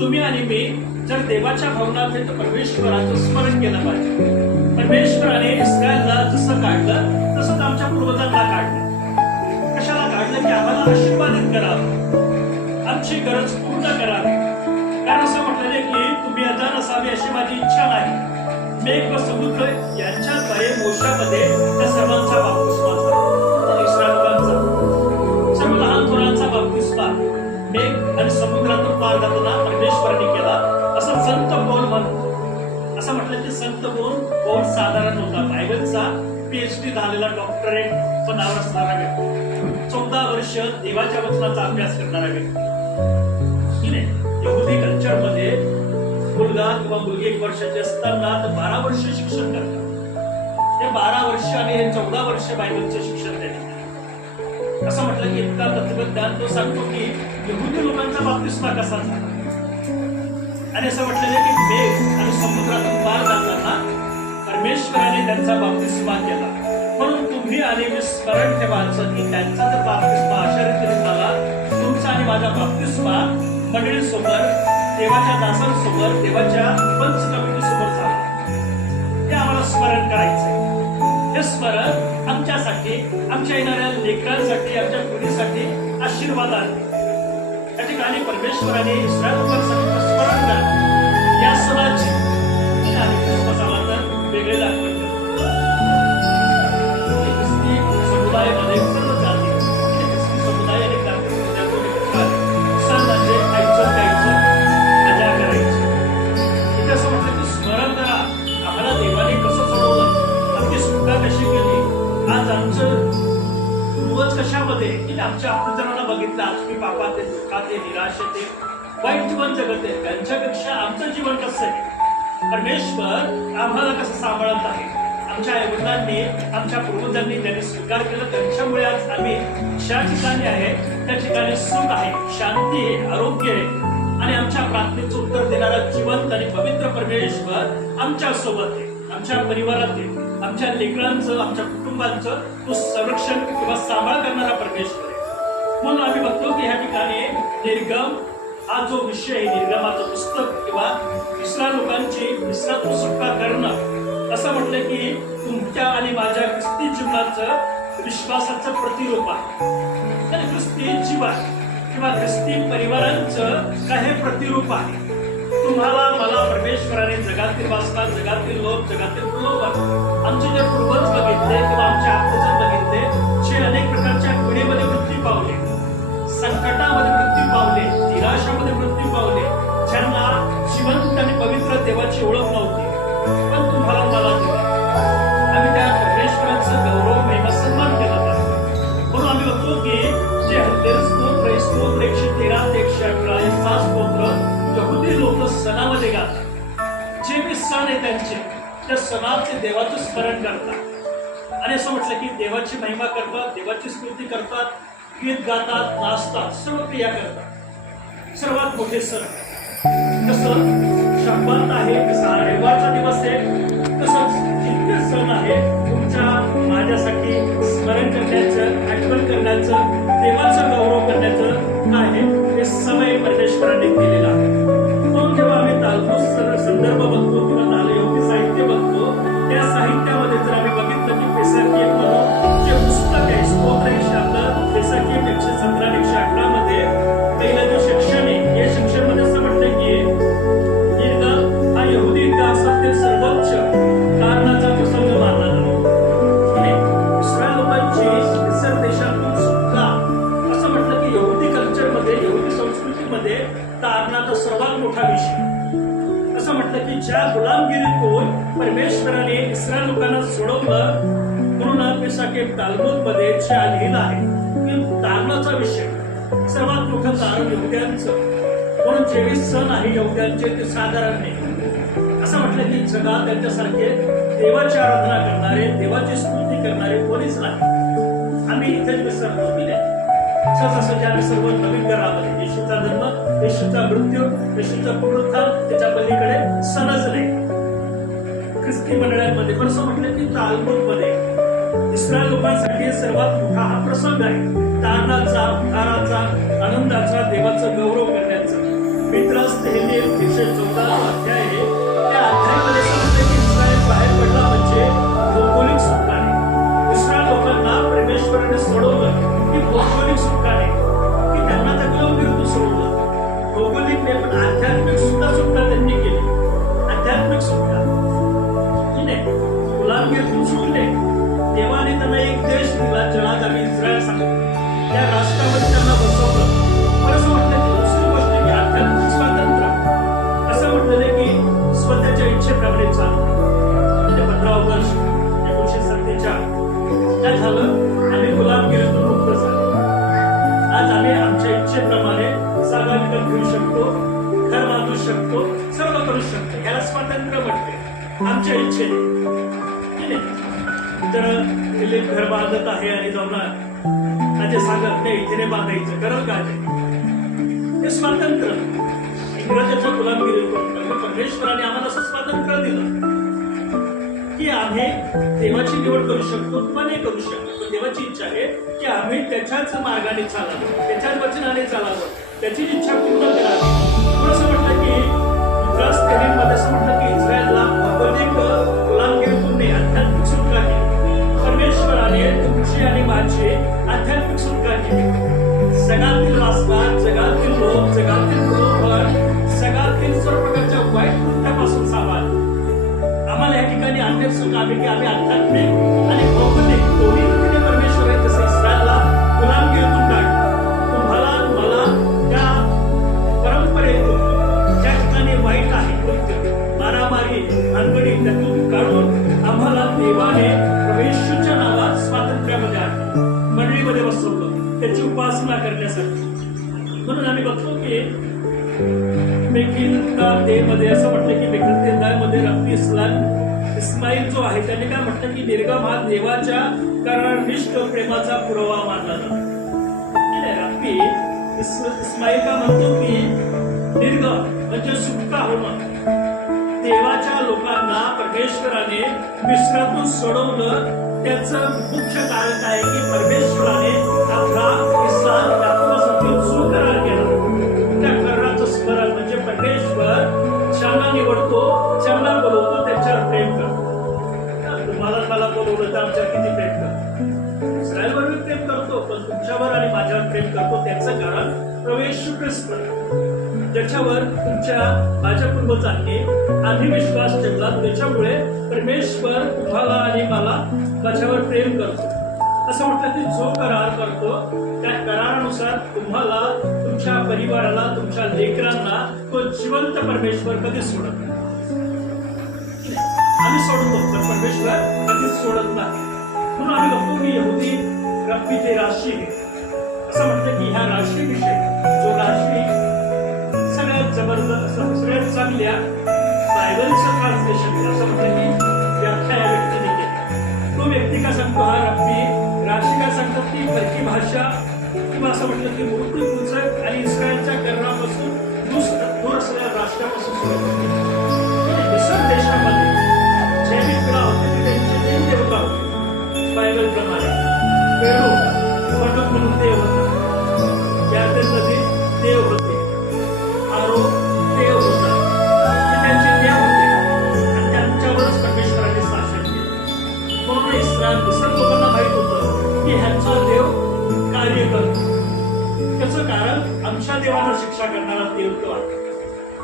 तुम्ही आणि मी जर देवाच्या भवनात आहे तर परमेश्वराचं स्मरण केलं पाहिजे. परमेश्वराने इस्रायलला जसं काढलं तसंच आमच्या पूर्वजांना काढलं. कशाला काढलं म्हटलं की आम्हाला आशीर्वादित करावं, आमची गरज पूर्ण करावी. कारण असं म्हटलेलं आहे की तुम्ही अजाण असावे अशी माझी इच्छा नाही. मेघ व समुद्र यांच्याद्वारे मोशामध्ये त्या सर्वांचा बाप्तिस्मा झाला. इस्रायलांचा सर्व लहान थोरांचा बाप्तिस्मा मेघ आणि समुद्रातून पार जाताना परमेश्वराने केला, असं संत पौल म्हणतो. असं म्हटलं की संत पौल साधारण होता, बायबलचा PhD झालेला डॉक्टरेट पदावर असणारा व्यक्ती, 14 वर्ष देवाच्या वचनाचा अभ्यास करणारा व्यक्ती. यहुदी कल्चरमध्ये मुलगा किंवा मुलगी 1 वर्षाची असताना 12 वर्ष शिक्षण करतात. हे 12 वर्ष आणि हे 14 वर्ष बायबलचे शिक्षण देतात. असं म्हटलं की इतका तत्वज्ञान तो सांगतो की यहुदी लोकांचा बाप्तिस्मा कसा झाला. आणि असं म्हटलेलं की मेघ आणि समुद्रातून पार जाताना परमेश्वराने त्यांचा बाप्तिस्मा केला. म्हणून तुम्ही आणि मी स्मरण ठेवायचं की त्यांचा जर बाप्तिस्मा अशा रीतीने झाला, तुमचा आणि माझा बाप्तिस्मा मंडळीसमोर, देवाच्या दासांसमोर, देवाच्या पंच कमिटीसमोर झाला. हे आम्हाला स्मरण करायचंय. हे स्मरण आमच्यासाठी, आमच्या येणाऱ्या लेकरांसाठी, आमच्या पिढीसाठी आशीर्वाद आहे. या ठिकाणी परमेश्वराने इस्रायल लोकांसाठी स्मरण करा या सणाची. आणि क्रिसमसाला तर वेगळे दाखवले ख्रिस्ती समुदायामध्ये सर्व जाती, ख्रिस्ती समुदाय आणि सण म्हणजे खायचं प्यायचं मजा करायची. इथे असं म्हटलं की स्मरण करा आम्हाला देवाने कसं सोडवलं, आमची सुटका कशी केली, आज आमचं पूर्वज कशामध्ये की आमच्या आपल्याला बघितलं, आज मी पापात आहे, दुःखात आहे, निराशेत आहे, वाईट जीवन जगत आहे, त्यांच्यापेक्षा आमचं जीवन कसं आहे, परमेश्वर आम्हाला कसं सांभाळत आहे. आमच्या आईवडिलांनी, आमच्या पूर्वजांनी त्यांनी स्वीकार केलं, त्यांच्यामुळे आज आम्ही ज्या ठिकाणी आहे त्या ठिकाणी सुख आहे, शांती आहे, आरोग्य आहे आणि आमच्या प्रार्थनेचं उत्तर देणारा जिवंत आणि पवित्र परमेश्वर आमच्या सोबत आहे, आमच्या परिवारात आहे, आमच्या लेकरांचं, आमच्या कुटुंबांचं तो संरक्षण किंवा सांभाळ करणारा परमेश्वर आहे. म्हणून आम्ही बघतो की ह्या ठिकाणी निर्गम हा जो विषय आहे, निर्गमाचं पुस्तक किंवा इस्रायल लोकांची इस्रायलातून सुटका करणं, असं म्हटलं की तुमच्या आणि माझ्या ख्रिस्ती जीवनाचं विश्वासाचं प्रतिरूप आहे. तर ख्रिस्ती जीवन किंवा ख्रिस्ती परिवारांचं काही प्रतिरूप आहे. तुम्हाला मला परमेश्वराने जगातील वासना, जगातील लोक, जगातील प्रलोभन, आमचे जे पूर्वज बघितले किंवा आमच्या आत्मजन बघितले, जे अनेक प्रकारच्या पिढीमध्ये मृत्यू पावले, संकटामध्ये मृत्यू पावले, निराशामध्ये मृत्यू पावले, ज्यांना जिवंत आणि पवित्र देवाची ओळख नव्हती, पण तुम्हाला मला दिली. आम्ही त्या परमेश्वराचं गौरव, महिमा, सन्मान केला पाहिजे. म्हणून आम्ही बघतो की जे स्तोत्र 113 ते 118 हे 6 स्तोत्र यहुदी लोक सणामध्ये गातात. जे मी सण आहे त्यांचे, त्या सणाचे देवाचं स्मरण करतात आणि असं म्हटलं की देवाची महिमा करतात, देवाची स्तुती करतात, गीत गातात, नाचतात, सर्व क्रिया करतात. सर्वात मोठे सण कसं शब्बात आहे, कसा रविवारचा दिवस आहे, तसंच जितके सण आहे तुमच्या माझ्यासाठी स्मरण करण्याचं, आठवण करण्याचं, देवाचं गौरव करण्याचं आहे, हे समय परमेश्वराने केलेलं आहे. म्हणून जेव्हा आम्ही तालमूद संदर्भ बघतो किंवा तालयोगी साहित्य बघतो, त्या साहित्यामध्ये जर आम्ही बघितलं की पेसाकी म्हणून जे पुस्तक आहे, स्तोत्र हे शब्द पेसाकी 117 118 मध्ये पहिलं जे शिक्षण आहे, या शिक्षण मध्ये असं म्हटलं की निर्गम हा यहुदी इतिहासातील सर्वोच्च कारणाचा प्रसंग मानला जातो. इस्रायल लोकांची मिस्र देशातून सुटका, असं म्हटलं की यहुदी कल्चरमध्ये, यहुदी संस्कृतीमध्ये तारणाचा सर्वात मोठा विषय. असं म्हटलं की ज्या गुलामगिरीतून परमेश्वराने इस्रायल लोकांना सोडवलं, म्हणून पेसाकी तालमूद मध्ये जे लिहिलं आहे की तारणाचा विषय सर्वात मोठं तारण यहुद्यांचं. म्हणून जे सण आहे यहुद्यांचे ते साधारण नाही. असं म्हटलं की जगात त्यांच्यासारखे देवाची आराधना करणारे, देवाची स्तुती करणारे कोणीच नाही. आम्ही इथेच विसरतो की नाही. सहजासहजी आम्ही सर्व नवीन घरामध्ये येशूचा जन्म, येशूचा मृत्यू, येशूचा पुनरुत्थान, त्याच्या पलीकडे सणच नाही. ख्रिस्ती मंडळांमध्ये पण असं म्हटलं की तालमूदमध्ये इस्रायल लोकांसाठी सर्वात मोठा हा प्रसंग आहे, तारणाचा, उद्धाराचा, आनंदाचा, देवाचं गौरव करण्याचा. मित्रांस 114 अध्याय आहे. त्या अध्यायामध्ये सांगते की इस्रायल बाहेर पडला म्हणजे भौगोलिक सुटका. इस्रायल लोकांना परमेश्वराने सोडवलं की की भौगोलिक सुटका नाही की त्यांना त्या गुलामगिरीतून सोडलं. भौगोलिक नाही पण आध्यात्मिक सुद्धा सुटका त्यांनी केली. आध्यात्मिक सुटका की नाही, गुलामगिरीतून सुटले. देवाने त्यांना एक देश दिला ज्याला आम्ही इस्रायल सांगतो. त्या राष्ट्रामध्ये त्यांना बसवलं. पण असं म्हटलं की दुसरी गोष्ट की आध्यात्मिक स्वातंत्र्य असं म्हटलेलं की स्वतःच्या इच्छेप्रमाणे चालू. 15 ऑगस्ट 1947 काय झालं, आम्ही गुलामगिरीतून मुक्त झालो. आज आम्ही आमच्या इच्छेप्रमाणे जागा विकत घेऊ शकतो, घर बांधू शकतो, सर्व करू शकतो. ह्याला स्वातंत्र्य म्हणते. आमच्या इच्छेने तर इलेक्ट घर बांधत आहे आणि जाऊन माझे सागर नाही इथे नाही बांधायचं, करल काय ते स्वातंत्र्य. इंग्रजाच्या गुलामगिरीतून परमेश्वराने आम्हाला असं स्वातंत्र्य दिलं की आम्ही देवाची निवड करू शकतो किंवा नाही करू शकतो. पण देवाची इच्छा आहे की आम्ही त्याच्याच मार्गाने चालावं, त्याच्याच वचनाने चालावं, त्याची इच्छा पूर्ण करावी. म्हणून असं म्हटलं की इतिहास मध्ये असं म्हटलं की इस्रायलला भौगोलिक गुलामगिरीतून नाही आध्यात्मिक सुटका केली. परमेश्वराने तुमची आणि माझी आध्यात्मिक सुटका केली. जगातील राष्ट्रात, जगातील लोक, जगातील बरोबर, जगातील सर्व प्रकारच्या वाईट कृत्यापासून सावध. आम्हाला या ठिकाणी आत्मिक सुख आहे की आम्ही आध्यात्मिक आणि भौगोलिक दोन्ही रीतीने परमेश्वर आहे तसं इस्रायलला गुलामगिरीतून काढलं. तुम्हाला मला त्या परंपरेतून ज्या ठिकाणी वाईट आहे कृत्य, मारामारी, भानगडी त्यातून काढून आम्हाला देवाने प्रभू नावात स्वातंत्र्यामध्ये आणलं, मंडळीमध्ये बसवलं त्याची उपासना करण्यासाठी. म्हणून आम्ही बघतो की मध्ये असं म्हटलं की मध्ये रब्बी इस्माईल जो आहे त्याने काय म्हटलं की निर्गम हा देवाच्या कर्णनिष्ठ प्रेमाचा पुरावा मानला जातो. रब्बी इस्माईल का म्हणतो की निर्गम म्हणजे सुटका होणं. देवाच्या लोकांना परमेश्वराने मिस्रातून सोडवलं. त्याचं मुख्य कारण काय की परमेश्वराने आपला इस्रायल दाखवण्यासाठी जो करार केला. त्या कराराचं स्मरण म्हणजे परमेश्वर ज्यांना निवडतो, ज्यांना बोलवतो त्याच्यावर प्रेम करतो. तुम्हाला मला बोलवलं तर आमच्यावर किती प्रेम करतो. इस्रायलवर प्रेम करतो, पण तुमच्यावर आणि माझ्यावर प्रेम करतो. त्याचं कारण प्रभू येशू ख्रिस्त, ज्याच्यावर तुमच्या माझ्या पूर्वजांनी आधी विश्वास ठेवला. त्याच्यामुळे परमेश्वर तुम्हाला आणि मला माझ्यावर प्रेम करतो. असं म्हटलं की जो करार करतो त्या करारानुसार तुम्हाला, तुमच्या परिवाराला, तुमच्या लेकरांना तो जिवंत परमेश्वर कधीच सोडत नाही. आम्ही सोडतो पण परमेश्वर कधीच सोडत नाही. म्हणून आम्ही बघतो की यहुदी रब्बी ते राशी असं म्हटलं की ह्या राशीविषयी जो राशी सगळ्यात जबरदस्त, सगळ्यात चांगल्या बायबलचं ट्रान्सलेशन असं म्हटलं की व्याख्या या व्यक्तीने केली. तो व्यक्ती का सांगतो हा रब्बी, राशी काय सांगतात की परकी भाषा किंवा असं म्हटलं की मूर्तीपूजक आणि इस्रायलच्या करणापासून दूर असलेल्या राष्ट्रापासून सुरू होते. इस्रायल देशामध्ये जे मित्र होते ते त्यांचे देव देवता होते. बायबल प्रमाणे पेरू होता, मटक म्हणून देव होता, यार्दन नदी देव होते, आरो देव होता, ते त्यांचे देव होते आणि त्यांच्यावरच परमेश्वराने शासन केले. म्हणून इस्रायल लोकांना माहित होतं की ह्यांचा देव कार्य करतो. त्याचं कारण आमच्या देवाला शिक्षा करणारा देव तो आहे.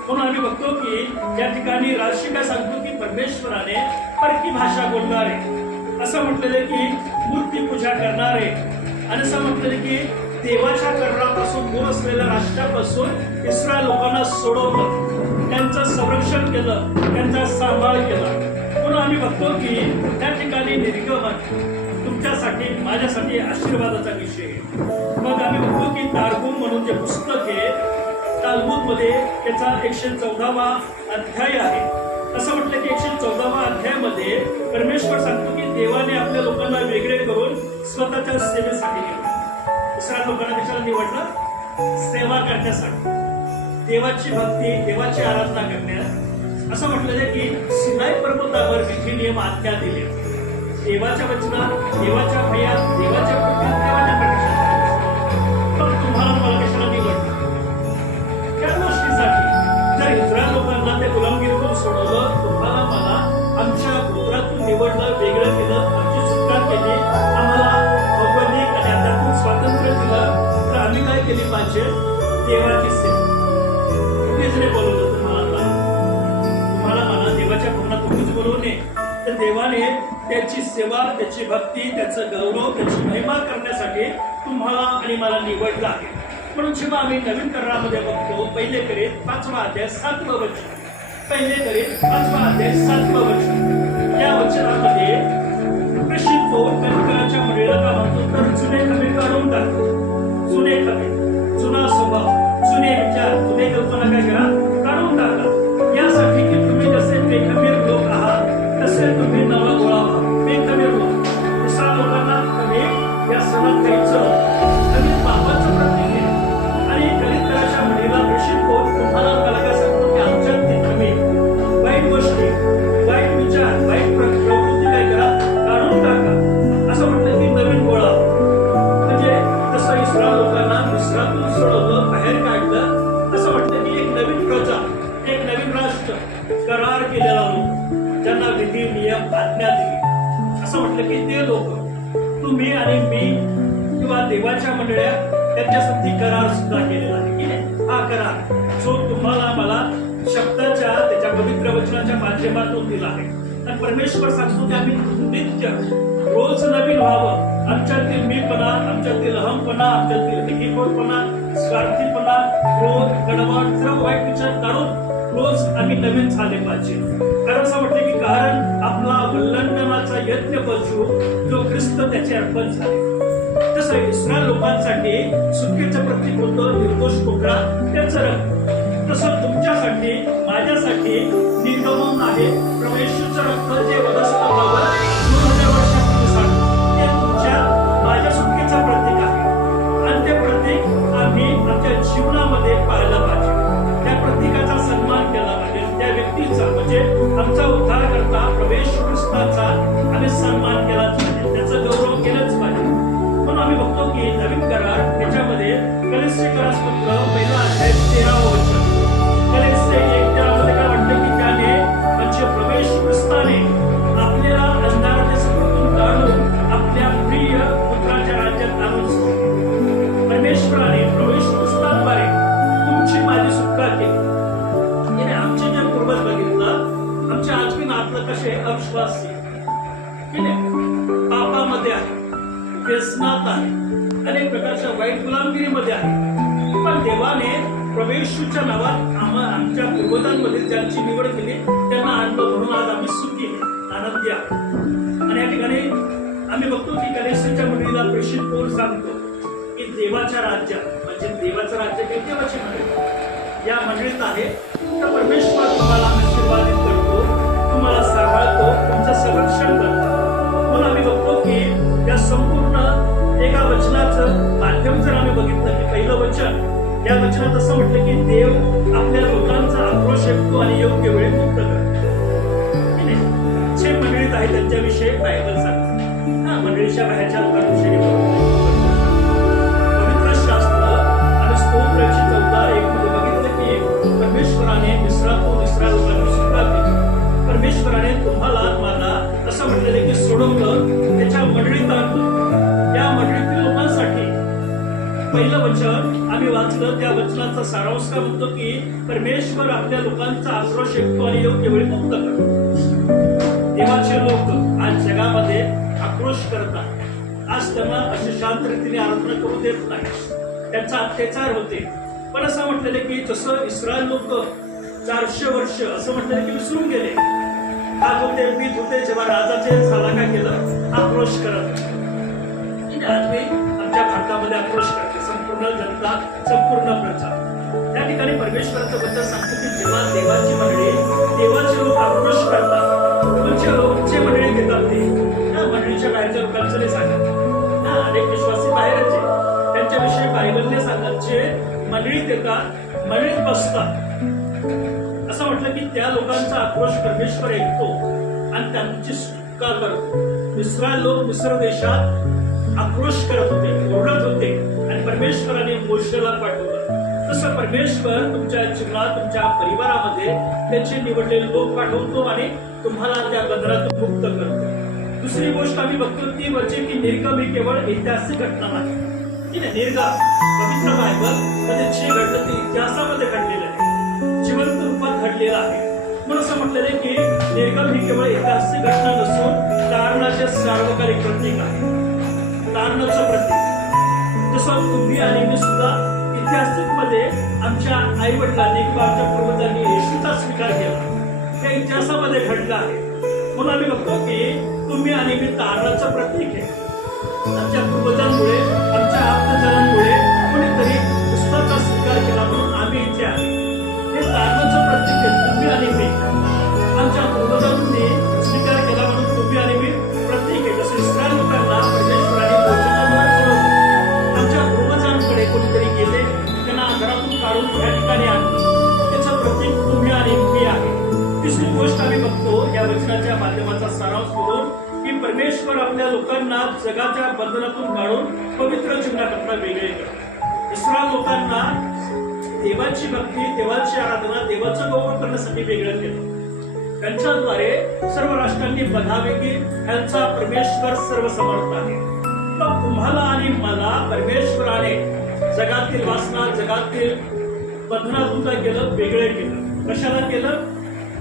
म्हणून आम्ही बघतो की या ठिकाणी राशी काय सांगतो की परमेश्वराने परकी भाषा बोलणारे, असं म्हटलेलं की मूर्ती पूजा करणारे, आणि असं म्हटलेलं की देवाच्या करारापासून दूर असलेल्या राष्ट्रापासून इस्रायल लोकांना सोडवलं, त्यांचं संरक्षण केलं, त्यांचा सांभाळ केला. म्हणून आम्ही बघतो की त्या ठिकाणी निर्गमन तुमच्यासाठी माझ्यासाठी आशीर्वादाचा विषय आहे. मग आम्ही बघतो की तारगुम म्हणून जे पुस्तक आहे तालमूदमध्ये त्याचा 114वा अध्याय आहे. असं म्हटलं की 114वा अध्यायामध्ये परमेश्वर सांगतो की देवाने आपल्या लोकांना वेगळे करून स्वतःच्या सेवेसाठी निवडलं. इस्रायल लोकांना कशाला निवडलं? सेवा करण्यासाठी, देवाची भक्ती, देवाची आराधना करण्यास. असं म्हटलेलं की सिनाई पर्वतावर विधी नियम आज्ञा दिले. देवाच्या वचनात, देवाच्या भयात, देवाच्या कृतीत, देवाच्या प्रकाशात. पण तुम्हाला मला कशाला निवडलं? त्या गोष्टीसाठी. जर इस्रायल लोकांना त्या गुलामगिरीतून सोडवलं, तुम्हाला मला आमच्या गोत्रातून निवडलं, वेगळं केलं, आमची सुटका केली, आम्हाला भौगोलिक आणि आध्यात्मिक स्वातंत्र्य कशाने बोलवलं तुम्हाला मला देवाच्या भवनात तुम्हीच बोलवणे, तर देवाने त्याची सेवा, त्याची भक्ती, त्याचं गौरव, त्याची महिमा करण्यासाठी तुम्हाला आणि मला निवडलं आहे. म्हणून जेव्हा आम्ही नवीन करारामध्ये बघतो, पहिले करीत 5वा अध्याय 7वं वचन, पहिले करीत 5वा अध्याय 7वं वचन, या वचनामध्ये प्रसिद्ध कणकराच्या मंडळीला का म्हणतो, तर जुने खमे काढून टाक. जुने खमे, जुना स्वभाव, जुने विचार, जुने कल्पना काय करा, काढून टाका. यासाठी की तुम्ही जसे बेखमीर लोक आहात तसे तुम्ही नवा गोळा व्हा. बेखमीर लोक, अशा लोकांना तुम्ही या सणात खायचं आणि पापाचं प्रतीक आहे. आणि कणकराच्या मंडळीला प्रसिद्ध तुम्हाला मला काय सांगतो की आमच्यात ते तुम्ही वाईट गोष्टी, वाईट विचार, वाईट प्रवृत्ती काय करा, काढून टाका. असं म्हटलं की नवीन गोळा, म्हणजे तसं इस्रायल लोकांना मिस्रातून सोडवलं, बाहेर काढलं. असं म्हटलं की एक नवीन प्रजा, एक नवीन राष्ट्र, करार केलेला लोक, ज्यांना विधी, नियम, आज्ञा दिली. असं म्हटलं की ते लोक, तुम्ही आणि मी किंवा देवाच्या मंडळ्या, त्यांच्यासाठी करार सुद्धा केलेला आहे की नाही. हा करार जो तुम्हाला मला शब्दाच्या, त्याच्या पवित्र वचनाच्या माध्यमातून दिला आहे. आणि परमेश्वर सांगतो की आम्ही नित्य रोज नवीन व्हावं. आमच्यातील मीपणा, आमच्यातील अहमपणा, आमच्यातील निकीपणा, स्वार्थीपणा, क्रोध, गडबड, सर्व वाईट विचार काढून रोज आम्ही नवीन झाले पाहिजे. कारण असं म्हटलं की कारण आपला वल्लंघनाचा यज्ञ पशु जो ख्रिस्त त्याचे अर्पण झाले. तसं इस्रायल लोकांसाठी सुटकेचं प्रतीक होतं निर्दोष बोकडा, त्याचं रक्त. तसं तुमच्यासाठी, माझ्यासाठी निर्गमन आहे प्रवेशचं रक्त, जे वधस्तंभावर 2000 वर्षापूर्वी सांडलं. ते तुमच्या माझ्या सुटकेचं प्रतीक आहे. आणि ते प्रतीक आम्ही आमच्या जीवनामध्ये पाहिलं पाहिजे. त्या प्रतीकाचा सन्मान केला पाहिजे. त्या व्यक्तीचा, म्हणजे आमचा उद्धार करता प्रवेश ख्रिस्ताचा आम्ही सन्मान केलाच पाहिजे, त्याचं गौरव केलंच पाहिजे. म्हणून आम्ही बघतो की नवीन करार त्याच्यामध्ये कलीसिया करारपत्र 1 अध्याय 13वं वचन, कलीसिया 1:13 काय म्हणते की त्याने, म्हणजे प्रवेश ख्रिस्ताने आपल्याला अंधाराच्या सत्तेतून काढून आपल्या प्रिय पुत्राच्या राज्यात आणून सोडले. परमेश्वराने प्रवेश ख्रिस्ताद्वारे तुमची माझी सुटका केली. आमचे जे पूर्वज बघितलं, आमच्या आजबीन आपलं कसे अविश्वासी, पापामध्ये आहे, व्यसनात आहे, अनेक प्रकारच्या वाईट गुलामगिरीमध्ये आहे. पण देवाने प्रवेशच्या नावात आमच्या पूर्वजांमध्ये ज्यांची निवड केली त्यांना आणलं, म्हणून आज आम्ही सुखी, आनंदी आहोत. आणि या ठिकाणी आम्ही बघतो की कलीसियाच्या मंडळीला प्रेषित पौल सांगतो की देवाच्या राज्यात, म्हणजे देवाचं राज्य हे देवाची मंडळी या मंडळीत आहे. तर परमेश्वर तुम्हाला आशीर्वादित करतो, तुम्हाला सांभाळतो, तुमचं संरक्षण करतो. म्हणून आम्ही बघतो की या संपूर्ण एका वचनाचं माध्यम जर आम्ही बघितलं की पहिलं वचन, या वचनात असं म्हटलं की देव आपल्या लोकांचा आक्रोश ऐकतो आणि योग्य वेळी मुक्त करतो. जे मंडळीत आहे त्यांच्याविषयी बायबल सांगतो. मंडळीच्या बाहेरच्या लोकांविषयी पवित्र शास्त्र आणि स्तोत्राची 14:1 मध्ये बघितलं की परमेश्वराने मिस्रातून इस्रायल लोकांची सुटका केली. परमेश्वराने तुम्हाला मला असं म्हटलेलं की सोडवलं, त्याच्या मंडळीत आणलं. या मंडळीतील लोकांसाठी पहिलं वचन आम्ही वाचलं, त्या वचनाचा सारांश काय म्हणतो की परमेश्वर आपल्या लोकांचा आक्रोश ऐकतो आणि योग्य वेळी मुक्त करतो. देवाचे लोक आज जगामध्ये आक्रोश करतात. आज त्यांना असे शांत रीतीने आराधना करू देत नाही, त्यांचा अत्याचार होते. पण असं म्हटलेलं की जसं इस्रायल लोक 400 वर्ष असं म्हटलेलं की विसरून गेले, खात होते, पीत होते, जेव्हा राजाचे झाला काय केलं, आक्रोश करत. आज मी आमच्या भारतामध्ये आक्रोश करते, संपूर्ण जनता, संपूर्ण प्रजा. त्या ठिकाणी परमेश्वराचं वचन सांगतो की जेव्हा देवाची मंडळी, देवाचे लोक आक्रोश करतात, तुमचे लोक जे मंडळी घेतात ते मंडळीच्या बाहेरच्या लोकांचं नाही सांगत. अनेक विश्वासी बाहेरच आहे, त्यांच्याविषयी बायबलने सांगत जे मंडळीत येतात, मंडळीत बसतात. असं म्हटलं की त्या लोकांचा आक्रोश परमेश्वर ऐकतो आणि त्यांची सुटका करतो. इस्रायल लोक मिस्र देशात आक्रोश करत होते, ओरडत होते आणि परमेश्वराने मोशेला पाठवलं. तसं परमेश्वर तुमच्या जीवनात, तुमच्या परिवारामध्ये त्याचे निवडलेले लोक पाठवतो आणि तुम्हाला त्या बंधनातून मुक्त करतो. दुसरी गोष्ट आम्ही बघतो ती म्हणजे की निर्गम ही केवळ ऐतिहासिक घटना नाही. निर्गम पवित्र बायबल मध्ये जे घडलं ते इतिहासामध्ये घडलेलं आहे. घडलेला आहे. म्हणून असं म्हटलेलं आहे की निर्गम ही केवळ ऐतिहासिक घटना नसून तारणाचे सार्वकालिक प्रतीक आहे. तारणाचं प्रतीक. जसं तुम्ही आणि मी सुद्धा ऐतिहासिक मध्ये आमच्या आई वडिलांनी किंवा आमच्या पूर्वजांनी येशूचा स्वीकार केला, त्या इतिहासामध्ये घडलं आहे. म्हणून आम्ही बघतो की तुम्ही आणि मी तारणाचं प्रतीक आहे. आमच्या पूर्वजांमुळे, आमच्या आप्तजनांमुळे कोणीतरी ख्रिस्ताचा स्वीकार केला म्हणून आम्ही इथे आहे. हे तारणाचं प्रतीक आहे. तुम्ही आणि मी, आमच्या पूर्वजांनी स्वीकार केला म्हणून तुम्ही आणि मी प्रतीक आहे. जसं इस्रायल लोकांना परमेश्वराने वचनाद्वारे सोडवलं, आमच्या पूर्वजांकडे कोणीतरी गेले, त्यांना घरातून काढून या ठिकाणी आणले, त्याचं प्रतीक तुम्ही आणि मी आहे. तिसरी गोष्ट आम्ही बघतो या वचनाच्या माध्यमाचा सारांश करून की परमेश्वर आपल्या लोकांना जगाच्या बंधनातून काढून पवित्र जीवनाकरता वेगळे करतो. इस्रायल लोकांना देवाची भक्ती, देवाची आराधना, देवाचं गौरव करण्यासाठी वेगळं केलं. त्यांच्याद्वारे सर्व राष्ट्रांनी बघावे की त्यांचा परमेश्वर सर्वसमर्थ आहे. तर तुम्हाला आणि मला परमेश्वराने जगातील वासना, जगातील बंधनातून काय केलं? वेगळे केलं. कशाला केलं?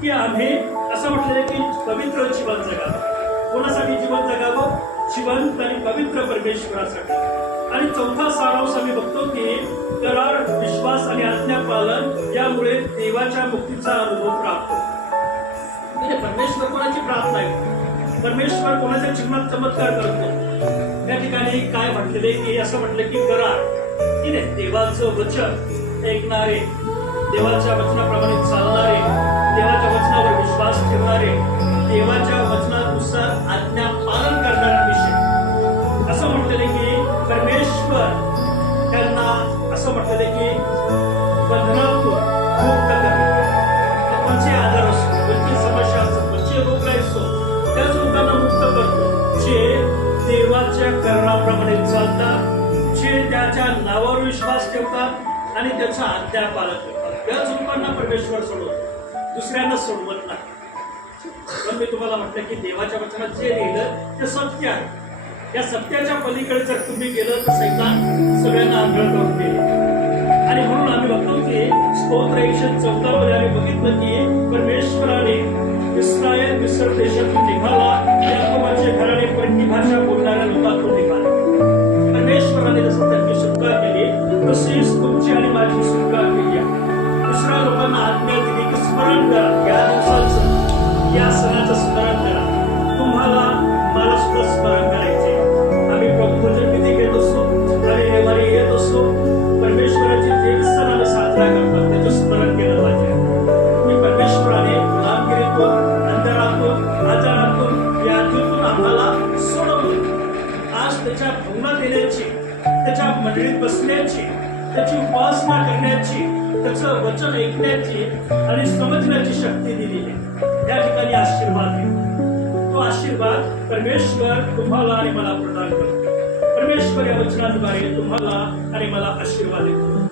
की आम्ही असं म्हटलेलं की पवित्र जीवन जगावं. कोणासाठी जीवन जगावं? जिवंत आणि पवित्र परमेश्वरासाठी. आणि चौथा सारांश आम्ही बघतो की करार, विश्वास आणि आज्ञापालन यामुळे देवाच्या मुक्तीचा अनुभव प्राप्त होतो. म्हणजे परमेश्वर कोणाची प्रार्थना आहे, परमेश्वर कोणाच्या जीवनात चमत्कार करतो. या ठिकाणी काय म्हटलेले की असं म्हटलं की करार, की नाही, देवाचं वचन ऐकणारे, देवाच्या वचनाप्रमाणे चालणारे, देवाच्या वचनावर विश्वास ठेवणारे, देवाच्या वचनानुसार आज्ञा पालन करणाऱ्यांविषयी असं म्हटलेले की परमेश्वर त्यांना असं म्हटलेले की बंधनातून मुक्त करणे. कोणचे आधार असो, कोणती समस्या असो, कोणचे रोग असो, त्याच लोकांना मुक्त करतो जे देवाच्या करणाप्रमाणे चालतात, जे त्याच्या नावावर विश्वास ठेवतात आणि त्याचा आज्ञा पालन करतात. त्याच लोकांना परमेश्वर सोडवतो, दुसऱ्यांना सोडवत नाही. पण मी तुम्हाला म्हटलं की देवाच्या वचनात जे लिहिलं ते सत्य आहे. या सत्याच्या पलीकडे जर तुम्ही गेलं तर सैतान सगळ्यांना आंधळ करून गेले. आणि म्हणून आम्ही बघतो की स्तोत्र 114 मध्ये आम्ही बघितलं की परमेश्वराने इस्रायल मिस्र देशातून निघाला, याकोबाचे घराणे परकी भाषा बोलणाऱ्या लोकांतून निघाला. परमेश्वराने जसं त्यांची सुटका केली तशीच तुमची आणि माझी सुटका केली आहे. इस्रायल लोकांना आज्ञा दिली की स्मरण करा, या दिवसाचं, या सणाचं स्मरण करा. तुम्हाला मला सुद्धा स्मरण करायचे. आम्ही प्रभूचे विधी घेत असतो, आणि रविवारी येत असतो, परमेश्वराचे जे सण आम्ही साजरा करतो त्याचं स्मरण केलं पाहिजे की परमेश्वराने गुलामगिरीतून, अंधारातून, आजारातून, व्याधीतून आम्हाला सोडवलं. आज त्याच्या भवनात येण्याची, त्याच्या मंडळीत बसण्याची, त्याची उपासना करण्याची, त्याचं वचन ऐकण्याची आणि समजण्याची शक्ती दिलेली आहे. या ठिकाणी आशीर्वाद आहे. तो आशीर्वाद परमेश्वर तुम्हाला आणि मला प्रदान करतो. परमेश्वर या वचनाद्वारे तुम्हाला आणि मला आशीर्वाद देतो.